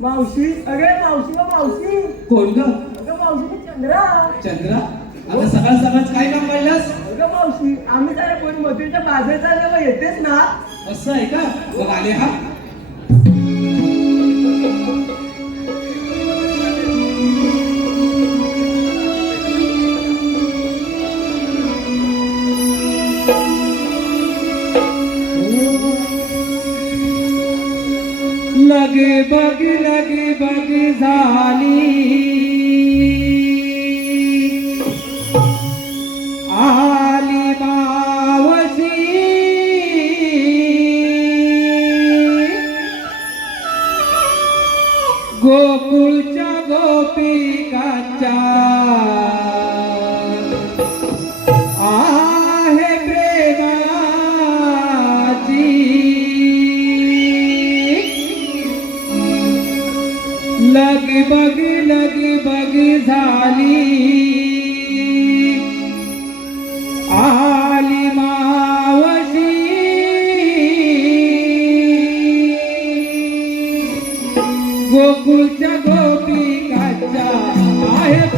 मावशी अगे मावशी ग मावशी. कोण ग अगं मावशी मी चंद्रा. चंद्रा? आता सकाळ सकाळच काय काम पाहिलंस? अगं मावशी आम्ही जरा कोणी मजुरीच्या बाजार चालल्यावर येतेच ना. असं आहे का? मग आले हा? बग लगे बग झाली. लग बग लग बग झाली. आली मावशी. गोकुळच्या गोपिकाच्या आहे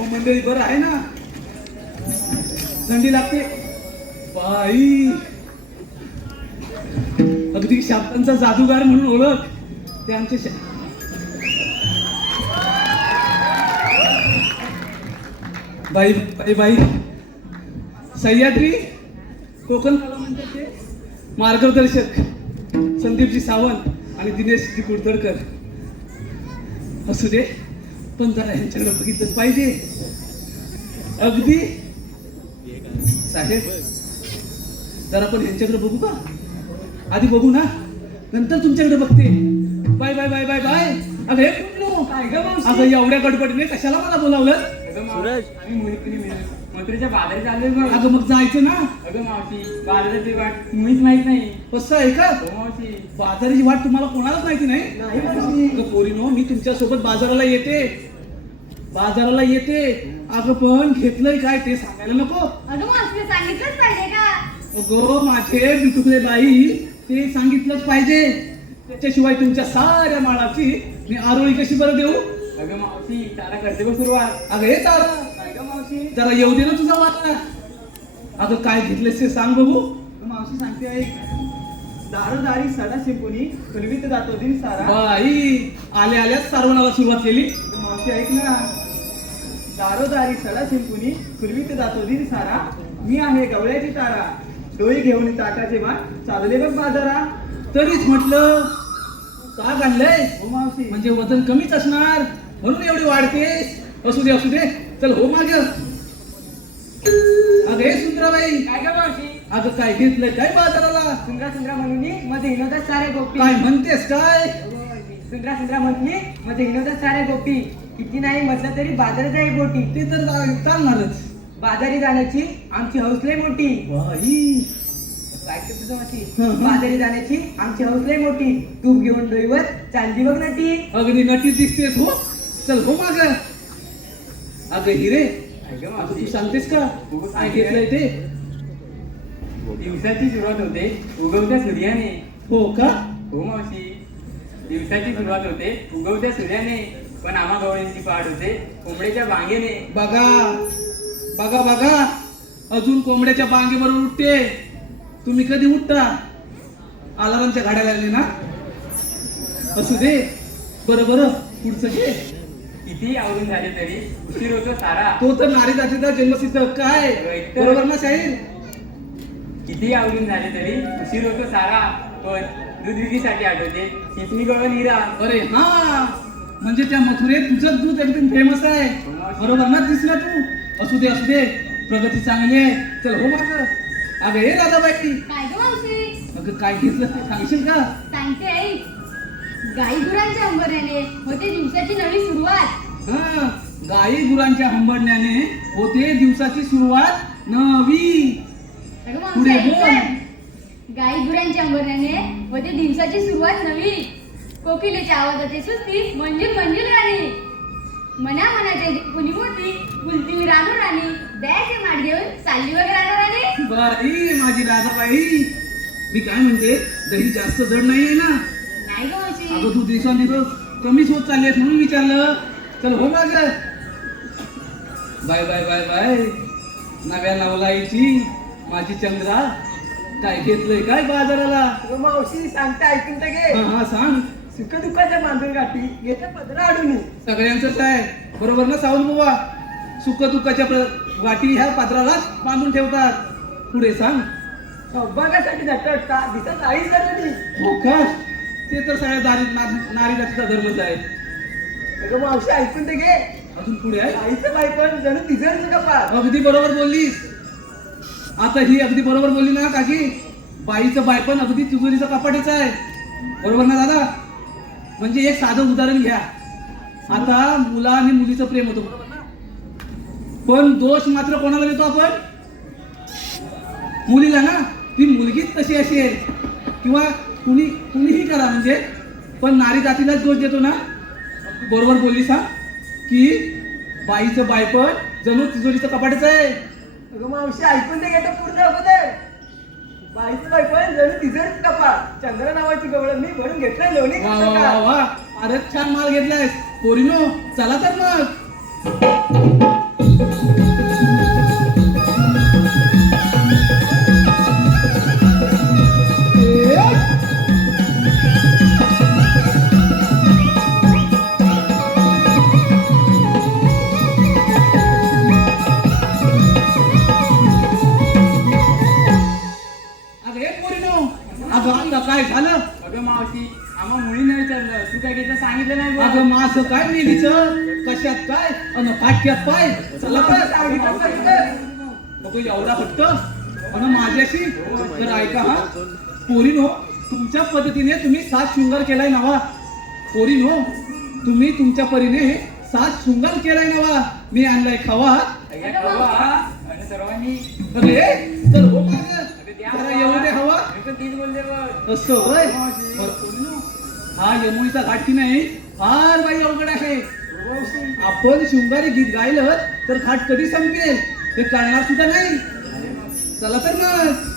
हो, मंडळी बरं आहे ना? थंडी लागते. बाई. अगदी शांतांचा जादूगार म्हणून ओळख. ते आमचे बाई बाई बाई. सह्याद्री कोकण मार्गदर्शक संदीपजी सावंत आणि दिनेशजी कुडतडकर असू दे. पण जरा ह्यांच्याकडे बघितलंच पाहिजे. अगदी. साहेब जरा पण ह्यांच्याकडे बघू का? आधी बघू ना. नंतर तुमच्याकडे बघते. Bye bye bye bye bye. अगं हे अगं एवढ्या गडबडीने कशाला मला बोलावलं? मथुरेच्या बाजारी चाललोय मग अगं मग जायचं ना? अगं मावशी बाजाराची वाट मुळीच माहीत नाही. कसं आहे का? हो मावशी. बाजाराची वाट तुम्हाला कोणालाच माहिती नाही? पोरीनो मी तुमच्यासोबत बाजाराला येते. बाजाराला येते. अगं पण घेतलंय काय ते सांगायला नको. अगं मावशी सांगितलंच पाहिजे का? अगं माझे बिटुकले बाई ते सांगितलंच पाहिजे. त्याच्याशिवाय तुमच्या साऱ्या माळाची मी आरोळी कशी बरं देऊ? अगं मावशी त्याला करते बघ सुरुवात. अगं हे तारा मावशी. जरा येऊ दे ना तुझा वाटा अगं काय घेतलेस ते सांग बघू. मावशी सांगते ऐक. दारोदारी सडा शिंपुनी फुलवीत जातो दिन सारा. बाई आल्या आल्याच सारवणाला सुरुवात केली. मावशी ऐक ना. दारोदारी सडा शिंपुनी फुलवीत जातो दिन सारा मी आहे गवळ्याची तारा. डोई घेऊन ताटाचे बाट चालले बघ बाजारा. तरीच म्हटलं का घाललंय हो मावशी. म्हणजे वजन कमीच असणार. म्हणून एवढी वाढते असू दे असू दे. चल हो माग. अगं हे सुंदराबाई. काय गं मावशी? अगं काय घेतलंय काय बाजाराला? सुंदरा सुंदरा म्हणून मध्ये हिनवतात सारे गोपी. काय म्हणतेस काय? सुंदरा सुंदरा म्हणून मध्ये हिनवतात सारे गोपी. किती नाही म्हटलं तरी बाजारात आहे बोटी ते तर जा- चालणारच. बाजारी जाण्याची आमची हौसले मोठी. तुझं हं, हं. बाजारी जाण्याची आमची हौसले मोठी. तूप घेऊन डोईवर चालली बघ ना ती अगदी नटी दिसतेस हो. चल हो माग. अगं हिरे तू सांगतेस का? हो, काय. घेतलंय ते दिवसाची सुरुवात होते. उगवत्या सूर्याने. हो का? हो मावशी. दिवसाची सुरुवात होते. उगवत्या सूर्याने. पण आम्हा गवळींची पाठ होते. कोंबड्याच्या बांगेने बघा. बघा बघा. अजून कोंबड्याच्या बांगेबरोबर उठते. तुम्ही कधी उठता? अलारामच्या गाड्या लागले ना? असू दे. बरं बरं. पुढचं घे. किती आवरून झाले तरी उशीर होतो सारा. तो तर नारी जातीचा जन्मसिद्ध काय बरोबर ना शाहीर? किती आवरून झाले तरी उशीर होतो सारा. पण दूध विक्रीसाठी आठवते. चिचणी गवळ हिरा अरे हा. म्हणजे त्या मथुरेत तुझं दूध एकदम फेमस आहे. बरोबर ना दिसला तू? असू दे असू दे. प्रगती चांगली आहे. चल हो माग. अगं हे राधाबाई. काय गं मावशी? अगं काय घेतलं ते सांगशील का? सांगते आई. गाई गुरांच्या अंबरण्याने होते दिवसाची नवी सुरुवात. हा गाई गुरांच्या हंबरण्याने होते दिवसाची सुरुवात नवी. अगं मावशी पुढे ऐक बोल. तर. गाई गुरांच्या अंबरण्याने होते दिवसाची सुरुवात नवी. कोकिलेच्या आवाजाची सुस्ती मंजिल मंजिल राणी. मना मनाचे कुणी मोती फुलती मी रानू राणी. द्यायचे माठ घेऊन चालली वगैरे रानू राणी. बाई माझी राधाबाई. मी काय म्हणते दही जास्त जड नाहीये ना? नाही गं मावशी. अगं तू दिवसांदिवस कमीच होत चालली आहेस म्हणून विचारलं. चल हो माग. Bye bye bye bye. नव्या नवलाईची माझी चंद्रा. काय घेतलंय काय बाजाराला? अगं मावशी सांगते ऐकून तर घे. हा हा सांग. सुख दुःखाच्या बांधून गाठी येते पदरा अडून सगळ्यांचंच आहे बरोबर ना सावंत बुवा? सुख दुःखाच्या प्र- वाटी ह्या पात्राला बांधून ठेवतात. पुढे सांग. सौभाग्यासाठी झटटता दिसत आई सर्वनी हो का? ते तर सगळ्या दारी ना- नारी जातीचा धर्मच आहे. अगं मावशी ऐकून तर घे अजून पुढे आहे? आईचं बाई पण जणू तिजोरीचं कपाळ अगदी बरोबर बोललीस. आता ही अगदी बरोबर बोलली ना काकी? बाईचं बायपण अगदी तिजोरीचं कपाटीच आहे. बरोबर ना दादा? म्हणजे एक साधं उदाहरण घ्या. आता मुला आणि मुलीचं प्रेम होतो बरोबर ना? पण दोष मात्र कोणाला देतो आपण? मुलीला ना? ती मुलगीच तशी असेल. किंवा कुणी कुणीही करा म्हणजे. पण नारी जातीलाच दोष देतो ना? बरोबर बोलली सांग की बाईचं बायपण जणू तिजोरीचं कपाटच आहे. मावशी ऐकून दे घेतो पूर्ण अगोदर. बाईचं जणू चंद्र नावाची गवळ मी म्हणून घेतलंय लोणी वा वा वा वा. अरे छान माल घेतलायस. पोरीनो चला तर मग. अगं मास काय मेलीचं कशात काय? अन फाटक्यात पाय? चला तर एवढा फक्त अन माझ्याशी? तर ऐका हा. पोरीनो तुमच्या पद्धतीने तुम्ही सात शृंगार केलाय नवा. पोरीनो तुम्ही तुमच्या परीने सात शृंगार केलाय नवा. मी आणलाय खावा. सर्वांनी अरे हो. येऊ दे हवा असं होय? हा यमुनीचा घाट की नाही? फार बाई अवघड आहे. आपण शृंगारी गीत गायलं तर खाट कधी संपेल? हे कळणार सुद्धा नाही. चला तर मग.